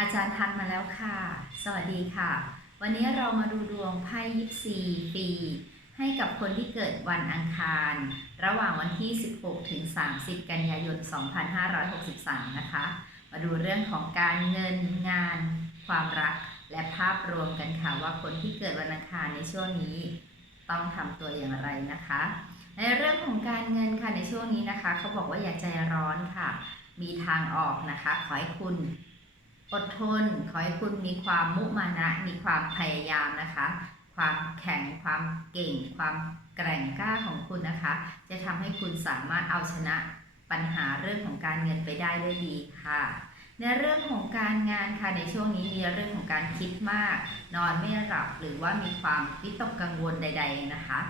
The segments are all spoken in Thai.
อาจารย์ทันมาแล้วค่ะ สวัสดีค่ะ วันนี้เรามาดูดวงไพ่ยิปซีปี ให้กับคนที่เกิดวันอังคาร ระหว่างวันที่ 16 ถึง 30 กันยายน 2563 นะคะ มาดูเรื่องของการเงินงาน ความรักและภาพรวมกันค่ะว่าคนที่เกิดวันอังคารในช่วงนี้ต้องทำตัวอย่างไรนะคะ ในเรื่องของการเงินค่ะในช่วงนี้นะคะ เขาบอกว่าอย่าใจร้อนค่ะ มีทางออกนะคะ ขอให้คุณ อดทน ขอให้คุณมีความมุมานะ มีความพยายามนะคะ ความแข็ง ความเก่ง ความแกร่งกล้าของคุณนะคะ จะทำให้คุณสามารถเอาชนะปัญหาเรื่องของการเงินไปได้ด้วยดีค่ะ ในเรื่องของการงานค่ะ ในช่วงนี้มีเรื่องของการคิดมาก นอนไม่หลับ หรือว่ามีความวิตกกังวลใด ๆนะคะ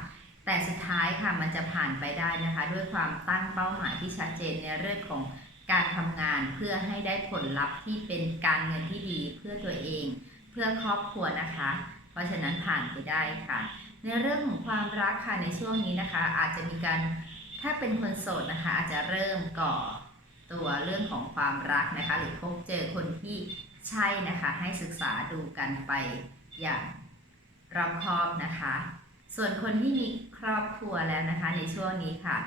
แต่สุดท้ายค่ะมันจะผ่านไปได้นะคะ ด้วยความตั้งเป้าหมายที่ชัดเจนในเรื่องของ การทำงานเพื่อให้ได้ผลลัพธ์ที่เป็นการเงินที่ดีเพื่อตัวเอง เพื่อครอบครัวนะคะ เพราะฉะนั้นผ่านไปได้ค่ะ ในเรื่องของความรักค่ะในช่วงนี้นะคะ อาจจะมีการถ้าเป็นคนโสดนะคะ อาจจะเริ่มก่อตัวเรื่องของความรักนะคะ หรือพบเจอคนที่ใช่นะคะ ให้ศึกษาดูกันไปอย่างรอบคอบนะคะ ส่วนคนที่มีครอบครัวแล้วนะคะ ในช่วงนี้ค่ะ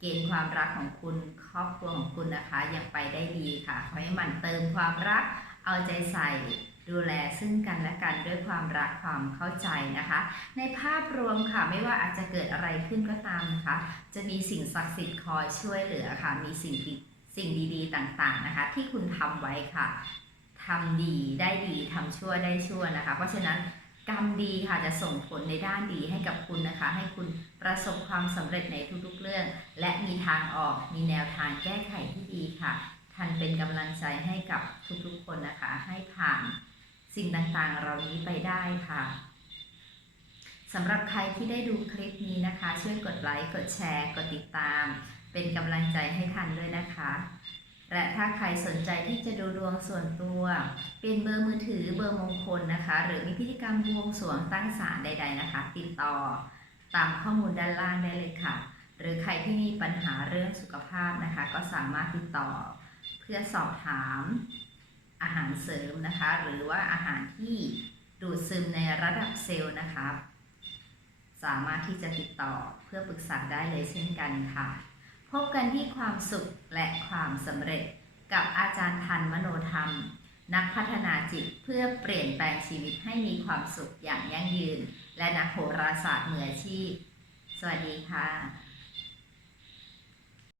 เกณฑ์ความรักของคุณครอบครัวของคุณนะคะยังไปได้ดีค่ะขอให้หมันเติมความรัก เอาใจใส่ดูแลซึ่งกันและกันด้วยความรักความเข้าใจนะคะ ในภาพรวมค่ะไม่ว่าอาจจะเกิดอะไรขึ้นก็ตามนะคะ จะมีสิ่งศักดิ์สิทธิ์คอยช่วยเหลือค่ะ มีสิ่งสิ่งดีๆ ต่างๆนะคะ ที่คุณทำไว้ค่ะทำดีได้ดีทำชั่วได้ชั่วนะคะ เพราะฉะนั้น กรรมดีค่ะจะส่งผลในด้านดีให้กับคุณนะคะ ให้คุณประสบความสำเร็จในทุกๆเรื่อง และมีทางออกมีแนวทางแก้ไขที่ดีค่ะท่านเป็นกำลังใจให้กับทุกๆคนนะคะ ให้ผ่านสิ่งต่างๆเหล่านี้ไปได้ค่ะสำหรับใครที่ได้ดูคลิปนี้นะคะ ช่วยกดไลค์กดแชร์ กดติดตาม เป็นกำลังใจให้ทันด้วยนะคะ และถ้าใครสนใจที่จะดูดวงส่วนตัว เป็นเบอร์มือถือเบอร์มงคลนะคะ หรือมีพิธีกรรมบวงสรวงตั้งศาลใด ๆนะคะ ติดต่อตามข้อมูลด้านล่างได้เลยค่ะ หรือใครที่มีปัญหาเรื่องสุขภาพนะคะ ก็สามารถติดต่อเพื่อสอบถามอาหารเสริมนะคะ หรือว่าอาหารที่ดูดซึมในระดับเซลล์นะคะ สามารถที่จะติดต่อเพื่อปรึกษาได้เลยเช่นกันค่ะ พบกันที่ความสุขและความสำเร็จกับอาจารย์ทันมโนธรรม นักพัฒนาจิตเพื่อเปลี่ยนแปลงชีวิตให้มีความสุขอย่างยั่งยืน และนักโหราศาสตร์มืออาชีพ สวัสดีค่ะ